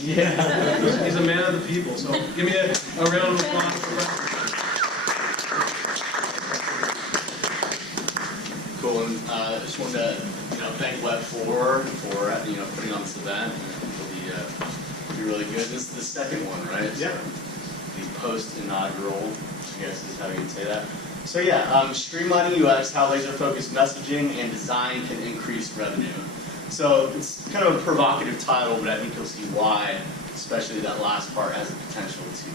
Yeah, he's a man of the people, so give me a round of applause for that. Cool, and I just wanted to thank Webfor for putting on this event. It'll be really good. This is the second one, right? Yeah. So, the post-inaugural, I guess is how you can say that. So yeah, streamlining UX, how laser-focused messaging and design can increase revenue. So it's kind of a provocative title, but I think you'll see why, especially that last part has the potential to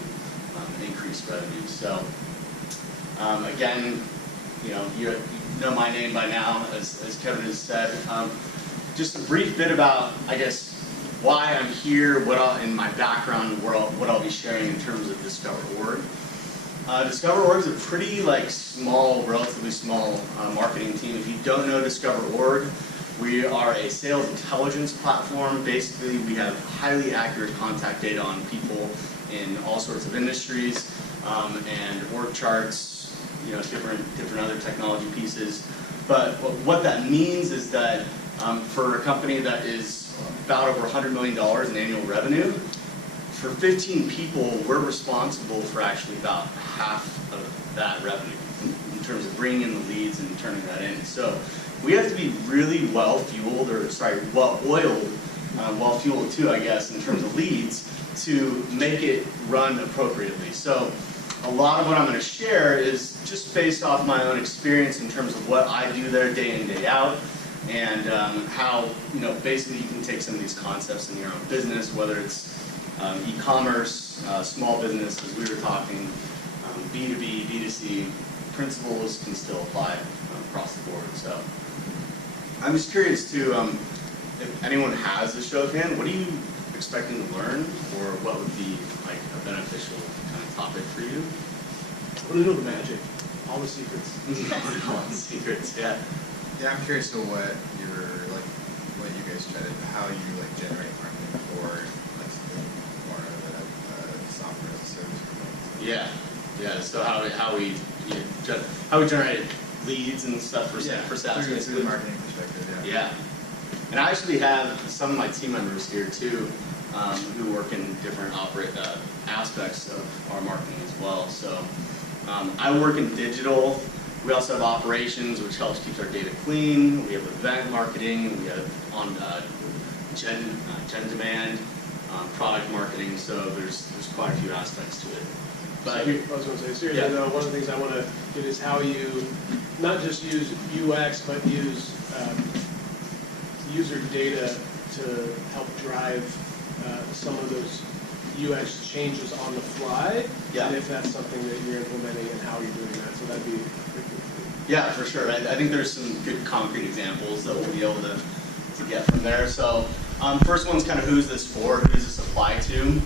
increase revenue. So again, you know my name by now, as Kevin has said. Just a brief bit about, I guess, why I'm here, in my background, what I'll be sharing in terms of Discover.org. Discover.org is a pretty small, relatively small marketing team. If you don't know Discover.org, we are a sales intelligence platform. Basically, we have highly accurate contact data on people in all sorts of industries, and org charts, different other technology pieces. But what that means is that for a company that is about over $100 million in annual revenue, for 15 people, we're responsible for actually about half of that revenue in terms of bringing in the leads and turning that in. So we have to be really well-fueled too, I guess, in terms of leads to make it run appropriately. So a lot of what I'm going to share is just based off my own experience in terms of what I do there day in, day out, and how basically you can take some of these concepts in your own business, whether it's e-commerce, small business, as we were talking, B2B, B2C, principles can still apply across the board. So I'm just curious too, if anyone has a show of hand, what are you expecting to learn, or what would be a beneficial kind of topic for you? I want to know the magic, all the secrets. All the secrets, yeah. Yeah, I'm curious to what you guys try to, how you generate marketing for something more of a software as a service. Yeah. So how we generate leads and stuff for SaaS. Through the marketing perspective. Yeah. And I actually have some of my team members here too, who work in different aspects of our marketing as well. So I work in digital. We also have operations, which helps keep our data clean. We have event marketing. We have gen demand, product marketing. So there's quite a few aspects to it. But I was going to say, seriously though, one of the things I want to get is how you not just use UX, but use user data to help drive some of those UX changes on the fly. Yeah. And if that's something that you're implementing and how you're doing that. So that'd be yeah, for sure. I think there's some good concrete examples that we'll be able to get from there. So first one's kind of who's this for? Who does this apply to?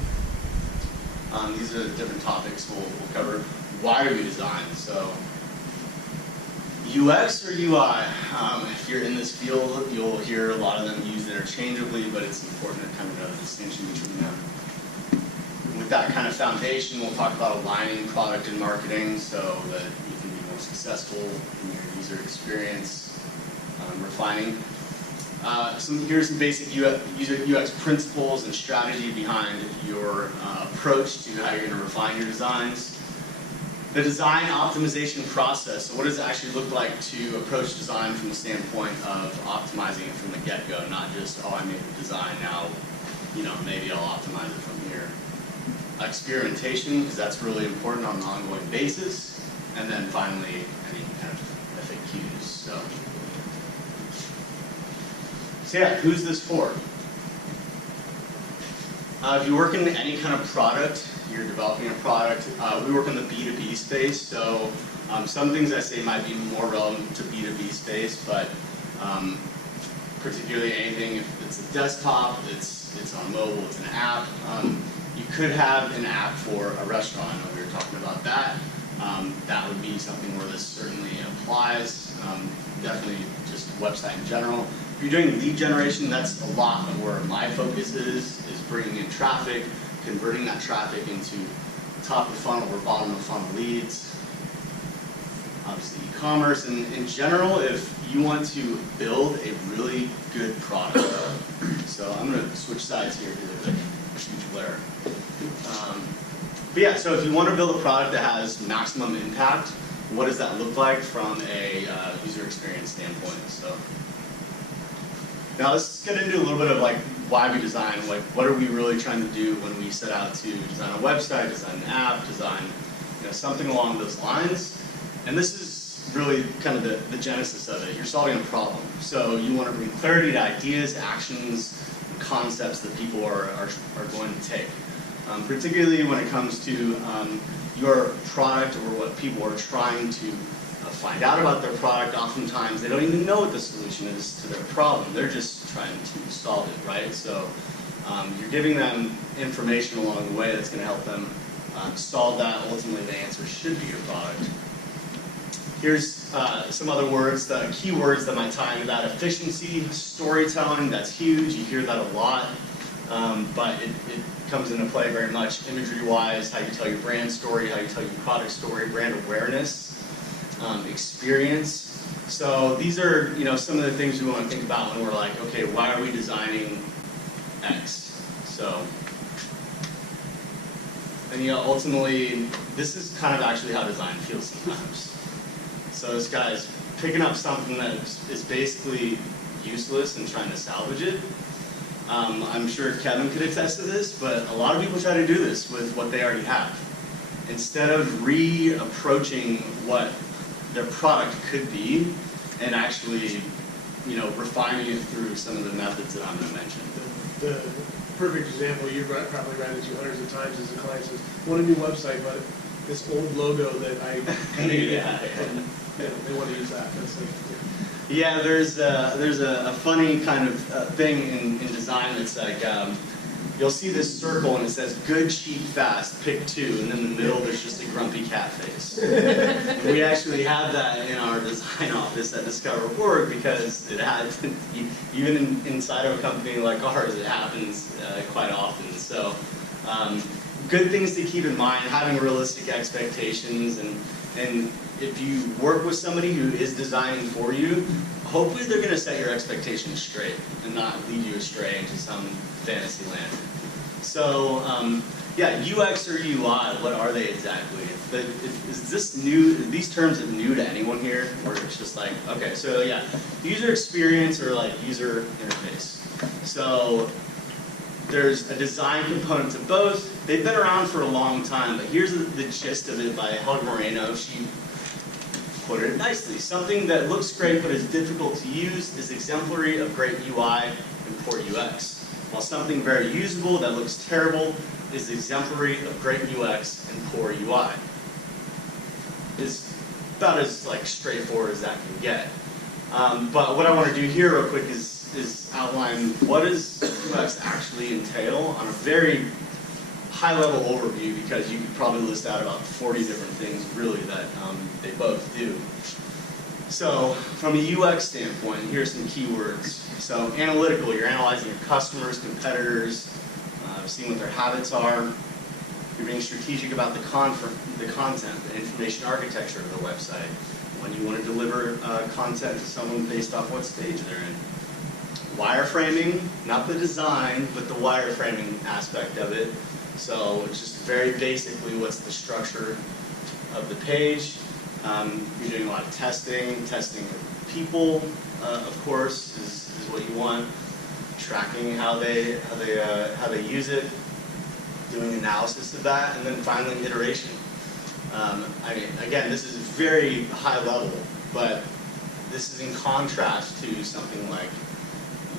These are the different topics we'll cover. Why do we design? So UX or UI? If you're in this field, you'll hear a lot of them used interchangeably, but it's important to kind of know the distinction between them. With that kind of foundation, we'll talk about aligning product and marketing so that you can be more successful in your user experience, refining. Here's some basic UX principles and strategy behind your approach to how you're going to refine your designs. The design optimization process. So what does it actually look like to approach design from the standpoint of optimizing it from the get-go, not just, oh, I made the design, now, maybe I'll optimize it from here. Experimentation, because that's really important on an ongoing basis. And then finally, any kind of FAQs. So yeah, who's this for? If you work in any kind of product, you're developing a product, we work in the B2B space, so some things I say might be more relevant to B2B space, but particularly anything, if it's a desktop, it's on mobile, it's an app. You could have an app for a restaurant. I know we were talking about that. That would be something where this certainly applies. Definitely just website in general. If you're doing lead generation, that's a lot of where my focus is bringing in traffic, converting that traffic into top of the funnel or bottom of the funnel leads. Obviously e-commerce, and in general, if you want to build a really good product. So I'm going to switch sides here really quick. huge glare. But yeah, so if you want to build a product that has maximum impact, what does that look like from a user experience standpoint? So now let's get into a little bit of like why we design, like what are we really trying to do when we set out to design a website, design an app, design something along those lines. And this is really kind of the genesis of it. You're solving a problem. So you want to bring clarity to ideas, actions, concepts that people are going to take. Particularly when it comes to your product or what people are trying to find out about their product. Oftentimes they don't even know what the solution is to their problem. They're just trying to solve it, right? So you're giving them information along the way that's going to help them solve that. Ultimately, the answer should be your product. Here's some other words, the keywords that might tie into that. Efficiency, storytelling, that's huge. You hear that a lot, but it comes into play very much imagery-wise, how you tell your brand story, how you tell your product story, brand awareness, experience. So these are some of the things we want to think about when we're like, okay, why are we designing X? So, and ultimately, this is kind of actually how design feels sometimes. So this guy's picking up something that is basically useless and trying to salvage it. I'm sure Kevin could attest to this, but a lot of people try to do this with what they already have. Instead of re-approaching what their product could be and actually, refining it through some of the methods that I'm going to mention. The perfect example you've probably ran into hundreds of times is the client says, want a new website, but this old logo that I created, they want to use that. That's like, yeah, there's a funny kind of thing in design that's like, you'll see this circle and it says good, cheap, fast, pick two, and in the middle there's just a grumpy cat face. And we actually have that in our design office at Discover.org because it has, even inside of a company like ours, it happens quite often. So good things to keep in mind, having realistic expectations, and if you work with somebody who is designing for you, hopefully they're going to set your expectations straight and not lead you astray into some fantasy land. So, yeah, UX or UI, what are they exactly? Is this new? Are these terms new to anyone here? Or it's just like, okay, so yeah, user experience or like user interface. So there's a design component to both. They've been around for a long time, but here's the gist of it by Helen Moreno. She put it nicely. Something that looks great but is difficult to use is exemplary of great UI and poor UX. While something very usable that looks terrible is exemplary of great UX and poor UI. It's about as straightforward as that can get. But what I want to do here real quick is outline what does UX actually entail on a very high-level overview, because you could probably list out about 40 different things really that they both do. So from a UX standpoint, here's some keywords. So analytical, you're analyzing your customers, competitors, seeing what their habits are. You're being strategic about the content, the information architecture of the website, when you want to deliver content to someone based off what stage they're in. Wireframing, not the design, but the wireframing aspect of it. So it's just very basically what's the structure of the page. You're doing a lot of testing with people, of course, is what you want. Tracking how they use it, doing analysis of that, and then finally iteration. Again, this is very high level, but this is in contrast to something like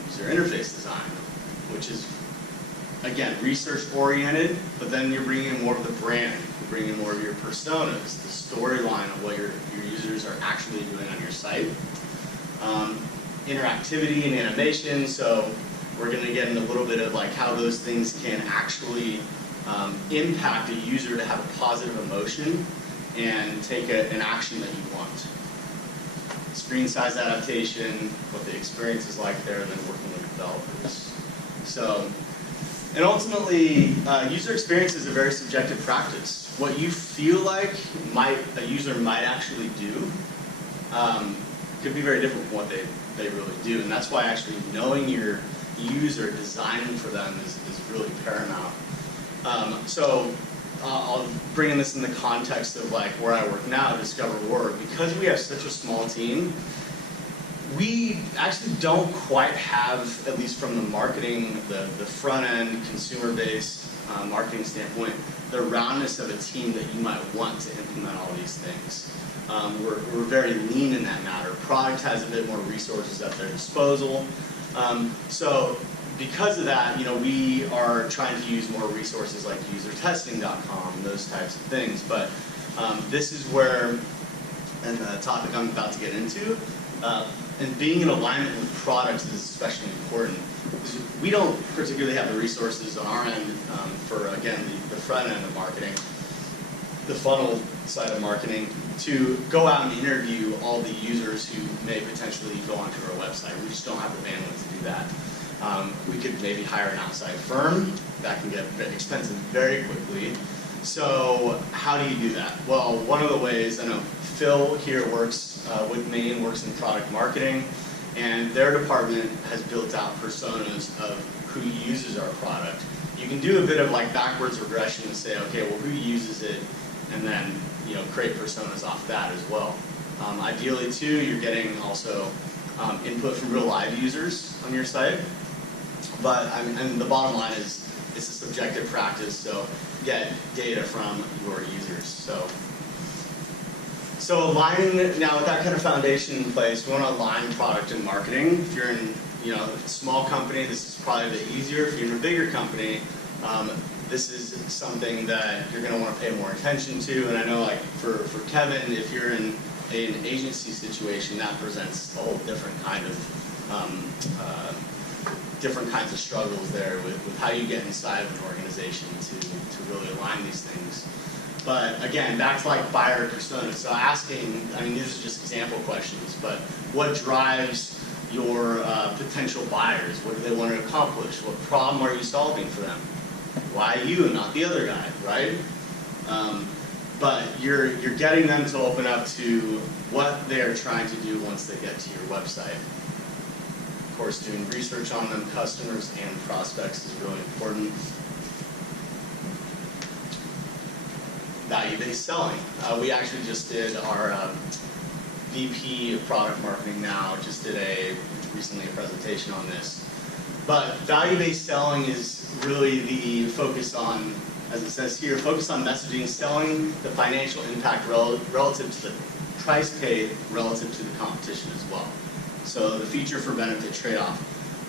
user interface design, which is, again, research-oriented, but then you're bringing in more of the brand, you're bringing in more of your personas, the storyline of what your users are actually doing on your site. Interactivity and animation, so we're going to get into a little bit of how those things can actually impact a user to have a positive emotion and take an action that you want. Screen size adaptation, what the experience is like there, and then working with developers. So, and ultimately, user experience is a very subjective practice. What you feel like a user might actually do could be very different from what they really do. And that's why actually knowing your use or designing for them is really paramount. So I'll bring this in the context of like where I work now, Discover Work. Because we have such a small team, we actually don't quite have, at least from the marketing, the front end, consumer-based marketing standpoint, the roundness of a team that you might want to implement all these things. We're very lean in that matter. Product has a bit more resources at their disposal. So because of that, we are trying to use more resources like usertesting.com and those types of things. But this is where, and the topic I'm about to get into, and being in alignment with products is especially important. Because we don't particularly have the resources on our end for, again, the front end of marketing, the funnel side of marketing, to go out and interview all the users who may potentially go onto our website. We just don't have the bandwidth to do that. We could maybe hire an outside firm. That can get expensive very quickly. So how do you do that? Well, one of the ways, I know Phil here works with me and works in product marketing, and their department has built out personas of who uses our product. You can do a bit of like backwards regression and say, okay, well, who uses it, and then create personas off that as well. Ideally, too, you're getting also input from real live users on your site. But and the bottom line is it's a subjective practice, so get data from your users. So aligning now with that kind of foundation in place, we want to align product and marketing. If you're in a small company, this is probably a bit easier. If you're in a bigger company, this is something that you're going to want to pay more attention to. And I know, like for Kevin, if you're in an agency situation, that presents a whole different kind of different kinds of struggles there with how you get inside of an organization to really align these things. But again, back to like buyer persona. So asking, these are just example questions, but what drives your potential buyers? What do they want to accomplish? What problem are you solving for them? Why you and not the other guy, right? But you're getting them to open up to what they're trying to do once they get to your website. Of course, doing research on them, customers and prospects is really important. Value-based selling. We actually just did our VP of product marketing now, just did recently a presentation on this. But value-based selling is really the focus on, as it says here, focus on messaging, selling the financial impact relative to the price paid relative to the competition as well. So the feature for benefit trade-off.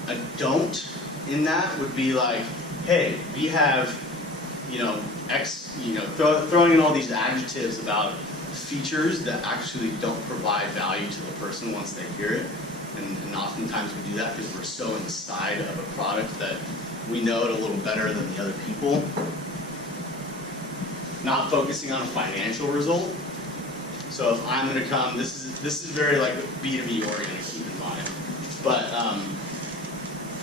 A don't in that would be like, hey, we have, throwing in all these adjectives about features that actually don't provide value to the person once they hear it. And oftentimes we do that because we're so inside of a product that we know it a little better than the other people. Not focusing on a financial result. So if I'm going to come, this is very like B2B oriented, keep in mind. But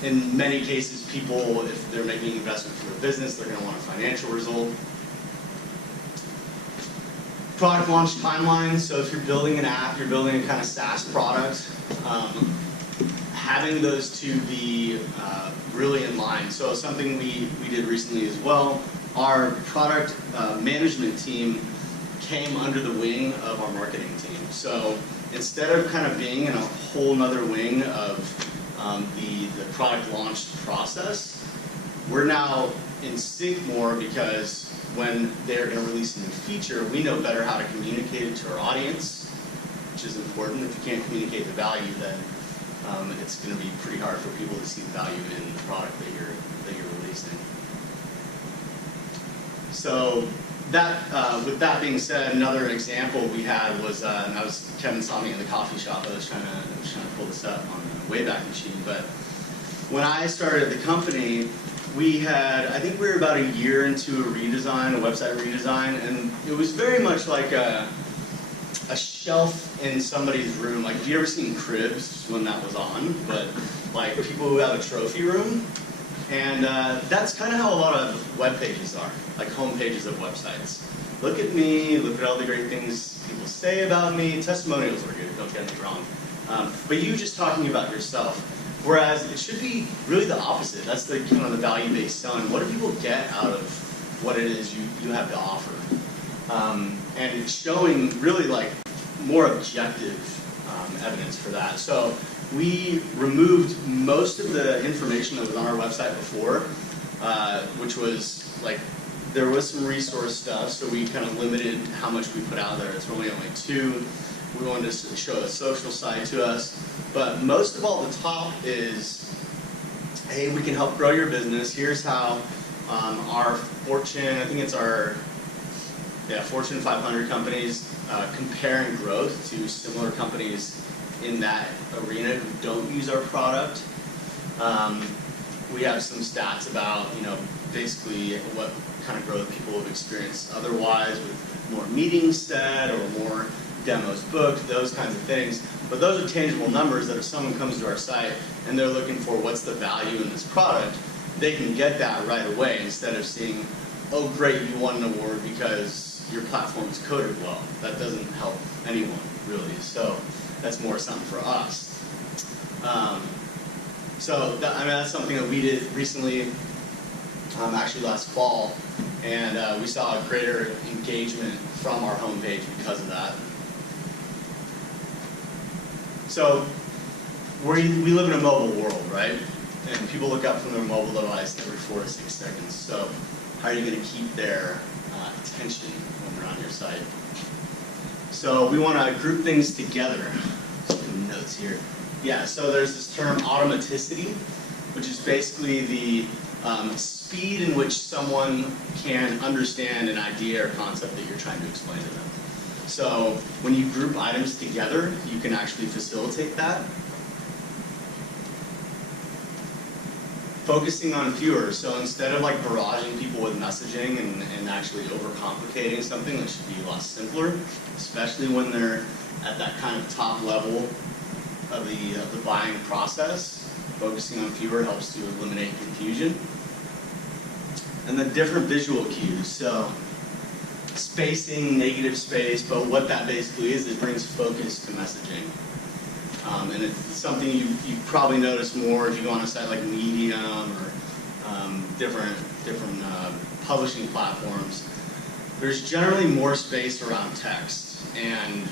in many cases, people, if they're making an investment for a business, they're going to want a financial result. Product launch timeline. So if you're building an app, you're building a kind of SaaS product, having those two be really in line. So something we did recently as well, our product management team came under the wing of our marketing team. So instead of kind of being in a whole nother wing of the product launch process, we're now in sync more because when they're going to release a new feature, we know better how to communicate it to our audience, which is important. If you can't communicate the value, then it's going to be pretty hard for people to see the value in the product that you're releasing. So that, with that being said, another example we had was, Kevin saw me in the coffee shop. I was trying to pull this up on the Wayback Machine. But when I started the company, we had, I think we were about a year into a website redesign, and it was very much like a shelf in somebody's room. Like, have you ever seen Cribs when that was on? But like people who have a trophy room. And that's kind of how a lot of web pages are, like home pages of websites. Look at me, look at all the great things people say about me. Testimonials are good, don't get me wrong. But you just talking about yourself. Whereas it should be really the opposite. That's the kind of the value-based selling. What do people get out of what it is you have to offer? And it's showing really like more objective evidence for that. So we removed most of the information that was on our website before, which was like, there was some resource stuff, so we kind of limited how much we put out there. It's really only 2. We wanted to show a social side to us. But most of all, the top is, hey, we can help grow your business. Here's how our Fortune, I think it's our Fortune 500 companies comparing growth to similar companies in that arena who don't use our product. We have some stats about, basically what kind of growth people have experienced otherwise, with more meetings set or more demos booked, those kinds of things. But those are tangible numbers that if someone comes to our site and they're looking for what's the value in this product, they can get that right away instead of seeing, oh great, you won an award because your platform is coded well. That doesn't help anyone, really. So that's more something for us. That's something that we did recently, actually last fall, and we saw a greater engagement from our homepage because of that. So we live in a mobile world, right? And people look up from their mobile device every 4 to 6 seconds. So how are you going to keep their attention when they're on your site? So we want to group things together. Some notes here. Yeah, so there's this term automaticity, which is basically the speed in which someone can understand an idea or concept that you're trying to explain to them. So when you group items together, you can actually facilitate that. Focusing on fewer. So instead of like barraging people with messaging and actually overcomplicating something, that should be a lot simpler, especially when they're at that kind of top level of the buying process. Focusing on fewer helps to eliminate confusion. And then different visual cues. So spacing, negative space, but what that basically is, it brings focus to messaging. And it's something you probably notice more if you go on a site like Medium or different publishing platforms. There's generally more space around text, and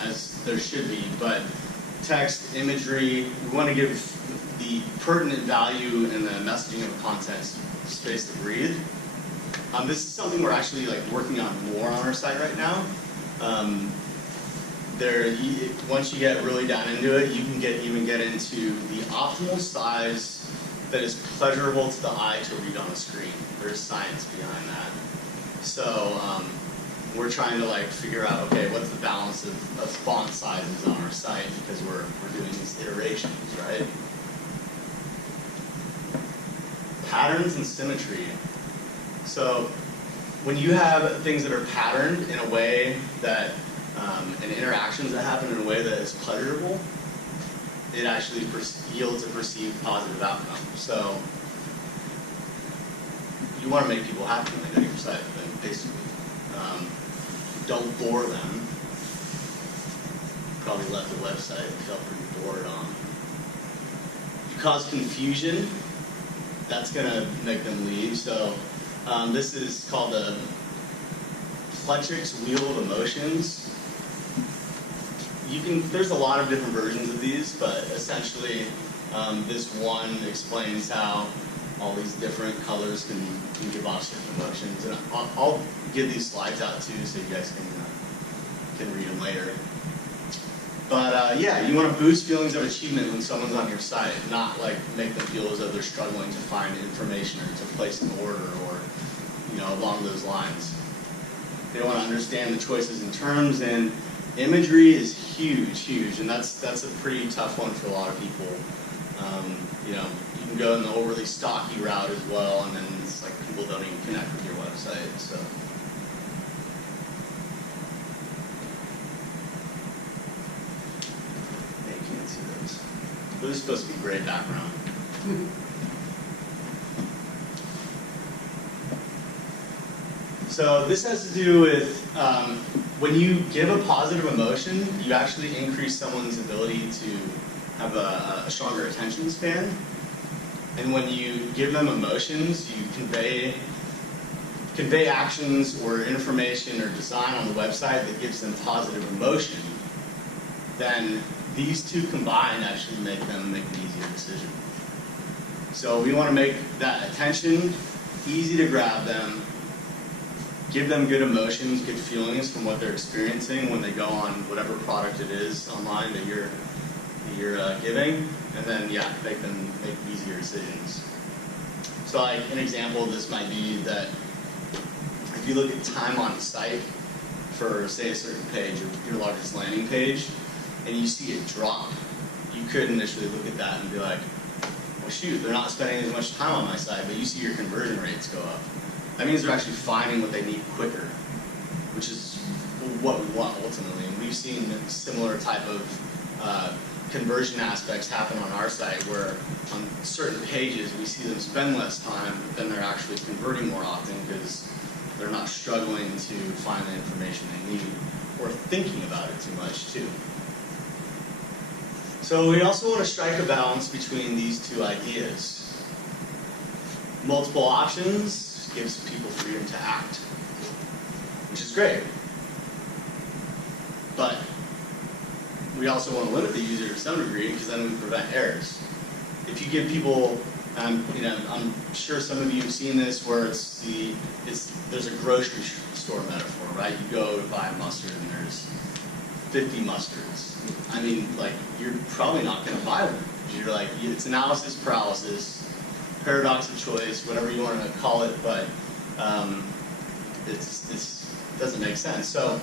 as there should be, but text, imagery, we want to give the pertinent value and the messaging of the content space to breathe. This is something we're actually working on more on our site right now. Once you get really down into it, you can even get into the optimal size that is pleasurable to the eye to read on a screen. There's science behind that. So we're trying to figure out, okay, what's the balance of font sizes on our site, because we're doing these iterations, right? Patterns and symmetry. So when you have things that are patterned in a way that, and interactions that happen in a way that is pleasurable, it actually yields a perceived positive outcome. So you want to make people happy when they go to your site, basically. Don't bore them. Probably left the website and felt pretty bored on. If you cause confusion, that's going to make them leave. So this is called the Plectric's Wheel of Emotions. There's a lot of different versions of these, but essentially this one explains how all these different colors can give off certain emotions. And I'll give these slides out too, so you guys can read them later. But yeah, you want to boost feelings of achievement when someone's on your site, not make them feel as though they're struggling to find information or to place an order or along those lines. They want to understand the choices and terms, and imagery is huge, and that's a pretty tough one for a lot of people. You can go in the overly stocky route as well, and then it's people don't even connect with your website. So. You can't see those. This is supposed to be gray background. So this has to do with when you give a positive emotion, you actually increase someone's ability to have a stronger attention span. And when you give them emotions, you convey actions or information or design on the website that gives them positive emotion, then these two combined actually make them make an easier decision. So we want to make that attention easy to grab them, give them good emotions, good feelings from what they're experiencing when they go on whatever product it is online that you're giving, and then make them make easier decisions. So like an example of this might be that if you look at time on site for say a certain page, your largest landing page, and you see it drop, you could initially look at that and be like, well shoot, they're not spending as much time on my site, but you see your conversion rates go up. That means they're actually finding what they need quicker, which is what we want ultimately. And we've seen similar type of conversion aspects happen on our site where on certain pages we see them spend less time, but then they're actually converting more often because they're not struggling to find the information they need or thinking about it too much too. So we also want to strike a balance between these two ideas. Multiple options gives people freedom to act, which is great. But we also want to limit the user to some degree because then we prevent errors. If you give people, I'm sure some of you have seen this where there's a grocery store metaphor, right? You go to buy a mustard and there's 50 mustards. I mean, like, you're probably not going to buy one. You're like, it's analysis paralysis, paradox of choice, whatever you want to call it, but it doesn't make sense. So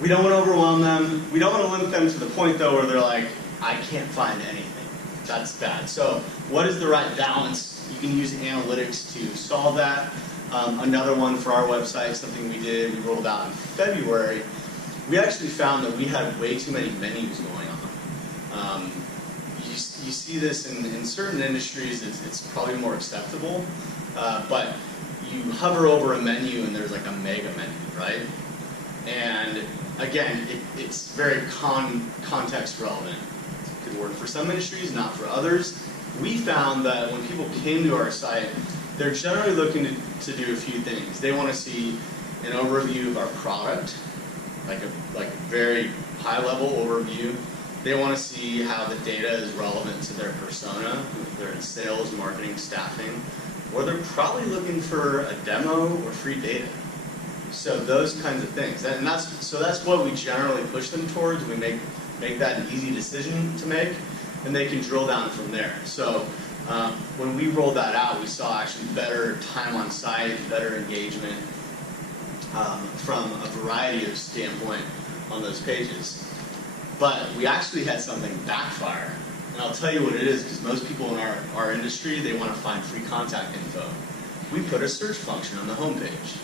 we don't want to overwhelm them. We don't want to limit them to the point, though, where they're like, I can't find anything. That's bad. So what is the right balance? You can use analytics to solve that. Another one for our website, something we did, we rolled out in February, we actually found that we had way too many menus going on. You see this in certain industries, it's probably more acceptable, but you hover over a menu and there's like a mega menu, right? And again, it's very context relevant. It could work for some industries, not for others. We found that when people came to our site, they're generally looking to do a few things. They want to see an overview of our product, like a very high-level overview. They want to see how the data is relevant to their persona, if they're in sales, marketing, staffing, or they're probably looking for a demo or free data. So those kinds of things, and that's what we generally push them towards. We make that an easy decision to make, and they can drill down from there. So when we rolled that out, we saw actually better time on site, better engagement from a variety of standpoint on those pages. But we actually had something backfire, and I'll tell you what it is, because most people in our industry, they want to find free contact info. We put a search function on the homepage.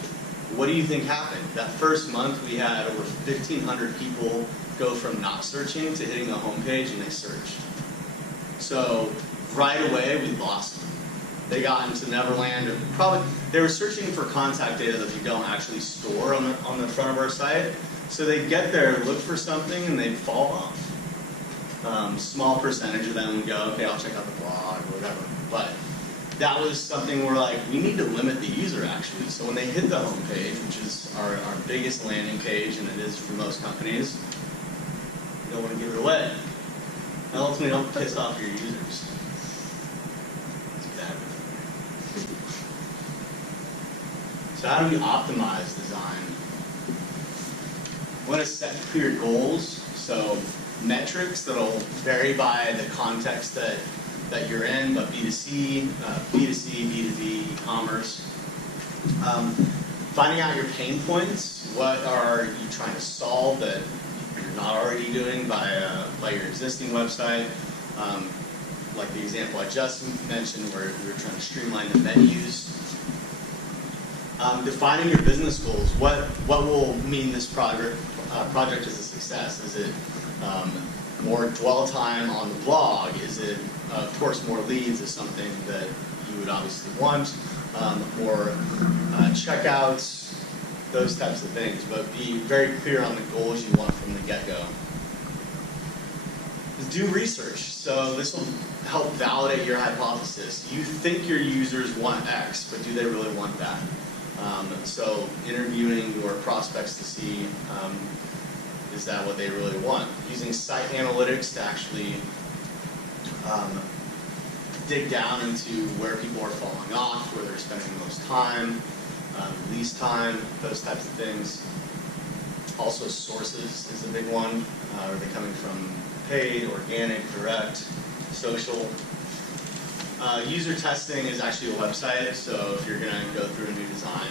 What do you think happened? That first month, we had over 1,500 people go from not searching to hitting the homepage, and they searched. So right away, we lost them. They got into Neverland, or probably they were searching for contact data that we don't actually store on the front of our site. So they'd get there, look for something, and they'd fall off. Small percentage of them would go, okay, I'll check out the blog or whatever. But that was something where like we need to limit the user actually. So when they hit the home page, which is our biggest landing page, and it is for most companies, you don't want to give it away. And ultimately, don't piss off your users. It's bad. So how do we optimize design? We want to set clear goals. So metrics that'll vary by the context that you're in, but B2C, B2B, e-commerce. Finding out your pain points. What are you trying to solve that you're not already doing by your existing website? Like the example I just mentioned where we were trying to streamline the menus. Defining your business goals. What will mean this project is a success? Is it more dwell time on the blog? Is it, of course, more leads is something that you would obviously want. More checkouts, those types of things. But be very clear on the goals you want from the get-go. is do research. So this will help validate your hypothesis. You think your users want X, but do they really want that? So interviewing your prospects to see, is that what they really want? Using site analytics to actually dig down into where people are falling off, where they're spending the most time, least time, those types of things. Also sources is a big one. Are they coming from paid, organic, direct, social? User testing is actually a website, so if you're going to go through a new design,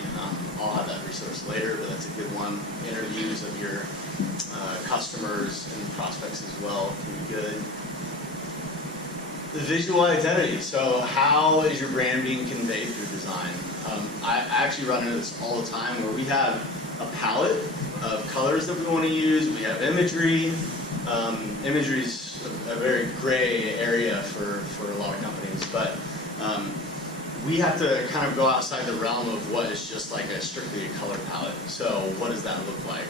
I'll have that resource later, but that's a good one. Interviews of your customers and prospects as well can be good. The visual identity, so how is your brand being conveyed through design? I actually run into this all the time where we have a palette of colors that we want to use, we have imagery. Imagery is a very gray area for a lot of companies, but we have to kind of go outside the realm of what is just like strictly a color palette. So what does that look like?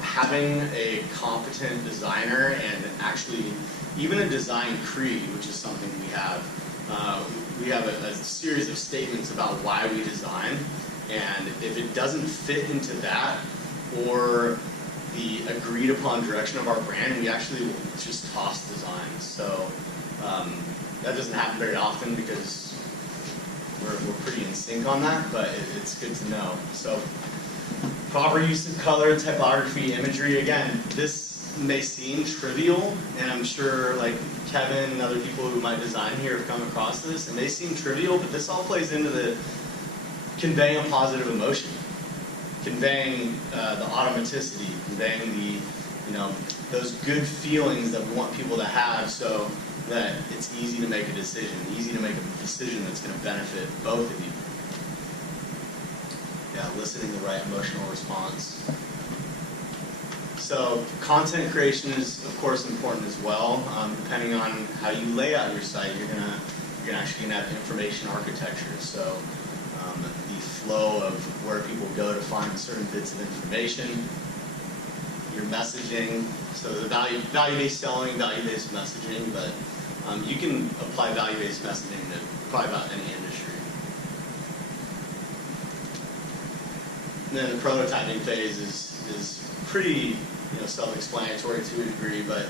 Having a competent designer and actually even a design creed, which is something we have. We have a series of statements about why we design, and if it doesn't fit into that or the agreed upon direction of our brand, we actually will just toss designs. So that doesn't happen very often because we're pretty in sync on that, but it's good to know. So proper use of color, typography, imagery. Again, this may seem trivial, and I'm sure like Kevin and other people who might design here have come across this, and they seem trivial, but this all plays into the conveying a positive emotion, conveying the automaticity, conveying the, those good feelings that we want people to have, so that it's easy to make a decision, that's going to benefit both of you. Yeah, eliciting the right emotional response. So content creation is, of course, important as well. Depending on how you lay out your site, you're actually gonna have information architecture. So the flow of where people go to find certain bits of information, your messaging. So the value-based selling, value-based messaging, but you can apply value-based messaging to probably about any industry. And then the prototyping phase is pretty self-explanatory to a degree, but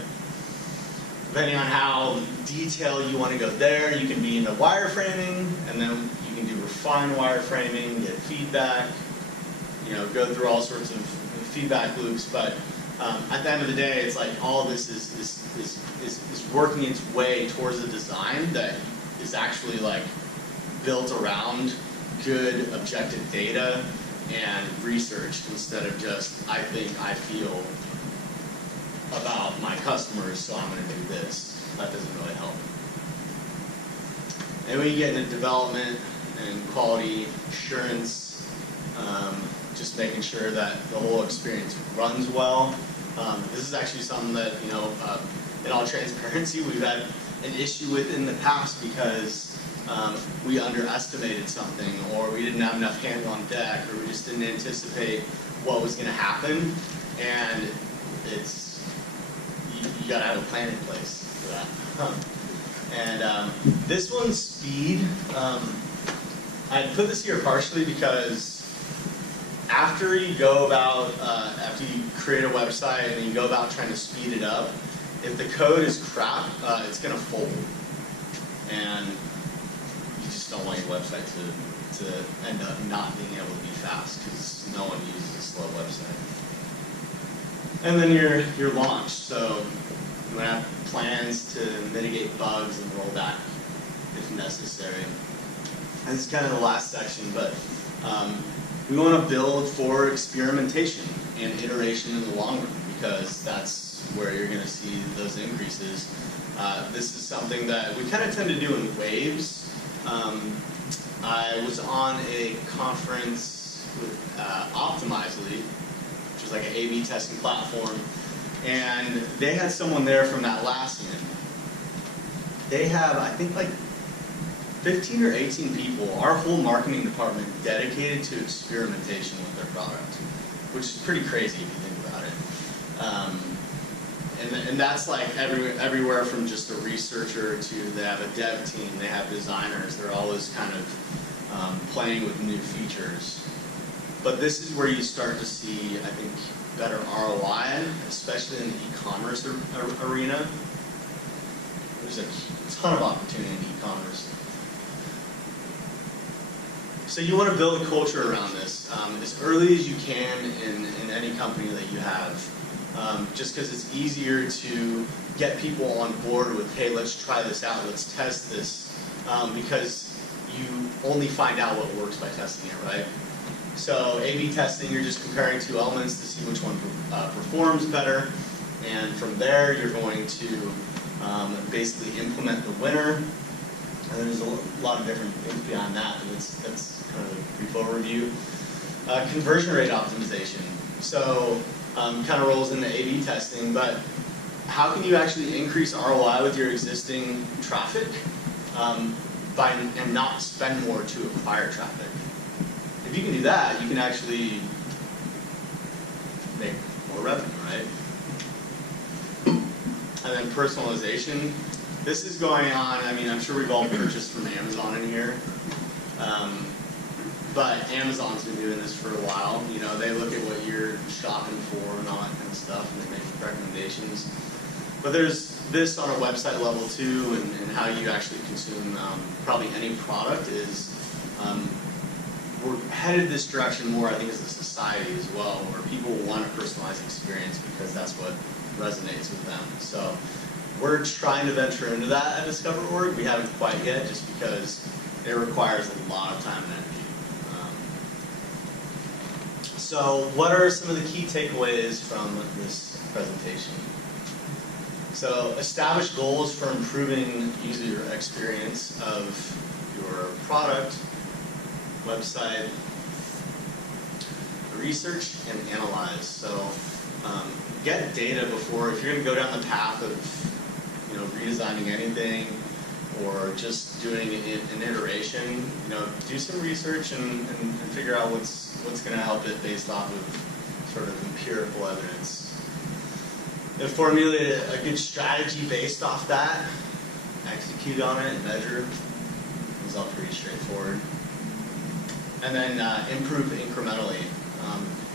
depending on how detailed you want to go there, you can be into wireframing, and then you can do refined wireframing, get feedback, go through all sorts of feedback loops. But at the end of the day, it's like all this is working its way towards a design that is actually like built around good objective data and researched instead of just I think, I feel about my customers, so I'm going to do this. That doesn't really help. And when you get into development and quality assurance, just making sure that the whole experience runs well. This is actually something that, in all transparency, we've had an issue with in the past because we underestimated something, or we didn't have enough hands on deck, or we just didn't anticipate what was going to happen, and you got to have a plan in place for that. And this one's speed. I put this here partially because after you go about, after you create a website and you go about trying to speed it up, if the code is crap, it's going to fold. And you just don't want your website to end up not being able to be fast because no one uses a slow website. And then your launch. So you want to have plans to mitigate bugs and roll back if necessary. And this is kind of the last section, but we want to build for experimentation and iteration in the long run because that's where you're going to see those increases. This is something that we kind of tend to do in waves. I was on a conference with Optimizely, which is like an A/B testing platform, and they had someone there from Atlassian. They have, I think, like 15 or 18 people, our whole marketing department dedicated to experimentation with their product, which is pretty crazy if you think about it. and that's like everywhere from just a researcher to they have a dev team, they have designers. They're always kind of playing with new features. But this is where you start to see, I think, better ROI, especially in the e-commerce arena. There's a ton of opportunity in e-commerce. So you want to build a culture around this as early as you can in any company that you have. Just because it's easier to get people on board with, hey, let's try this out, let's test this, because you only find out what works by testing it, right? So A/B testing, you're just comparing two elements to see which one performs better, and from there you're going to basically implement the winner. And there's a lot of different things beyond that, and that's kind of a brief overview. Conversion rate optimization. So kind of rolls into A/B testing, but how can you actually increase ROI with your existing traffic and not spend more to acquire traffic? If you can do that, you can actually make more revenue, right? And then personalization. This is going on, I mean, I'm sure we've all purchased from Amazon in here. But Amazon's been doing this for a while. You know, they look at what you're shopping for and all that kind of stuff, and they make recommendations. But there's this on a website level too, and how you actually consume probably any product is, we're headed this direction more, I think, as a society as well, where people want a personalized experience because that's what resonates with them. So we're trying to venture into that at Discover.org. We haven't quite yet, just because it requires a lot of time and energy. So what are some of the key takeaways from this presentation? So establish goals for improving user experience of your product, website, research and analyze. So get data before, if you're going to go down the path of redesigning anything or just doing an iteration, do some research and figure out what's going to help it based off of sort of empirical evidence. And formulate a good strategy based off that, execute on it, and measure. It's all pretty straightforward. And then improve incrementally.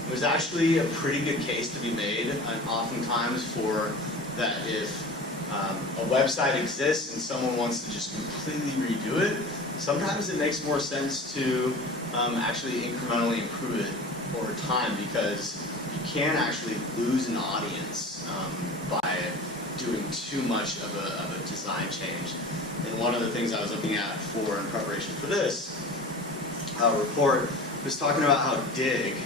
There's actually a pretty good case to be made, oftentimes, for that if a website exists and someone wants to just completely redo it, sometimes it makes more sense to actually incrementally improve it over time, because you can actually lose an audience by doing too much of a design change. And one of the things I was looking at in preparation for this report was talking about how Dig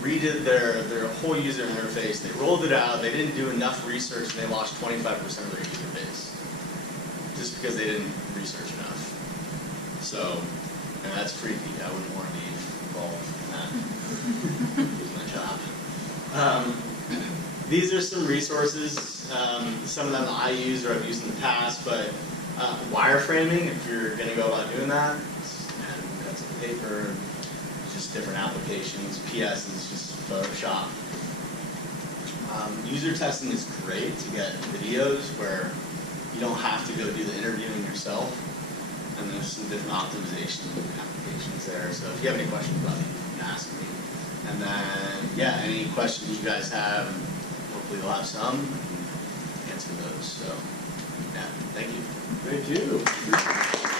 redid their whole user interface. They rolled it out, they didn't do enough research, and they lost 25% of their user base just because they didn't research enough. So, and that's freaky. I wouldn't want to be involved in that. Lose my job. These are some resources. Some of them I use or I've used in the past, but wireframing, if you're going to go about doing that, and cuts of paper, just different applications. PS is just Photoshop. User testing is great to get videos where you don't have to go do the interviewing yourself. And there's some different optimization applications there. So if you have any questions about it, you can ask me. And then, yeah, any questions you guys have, hopefully you'll have some, and answer those. So, yeah, thank you. Thank you.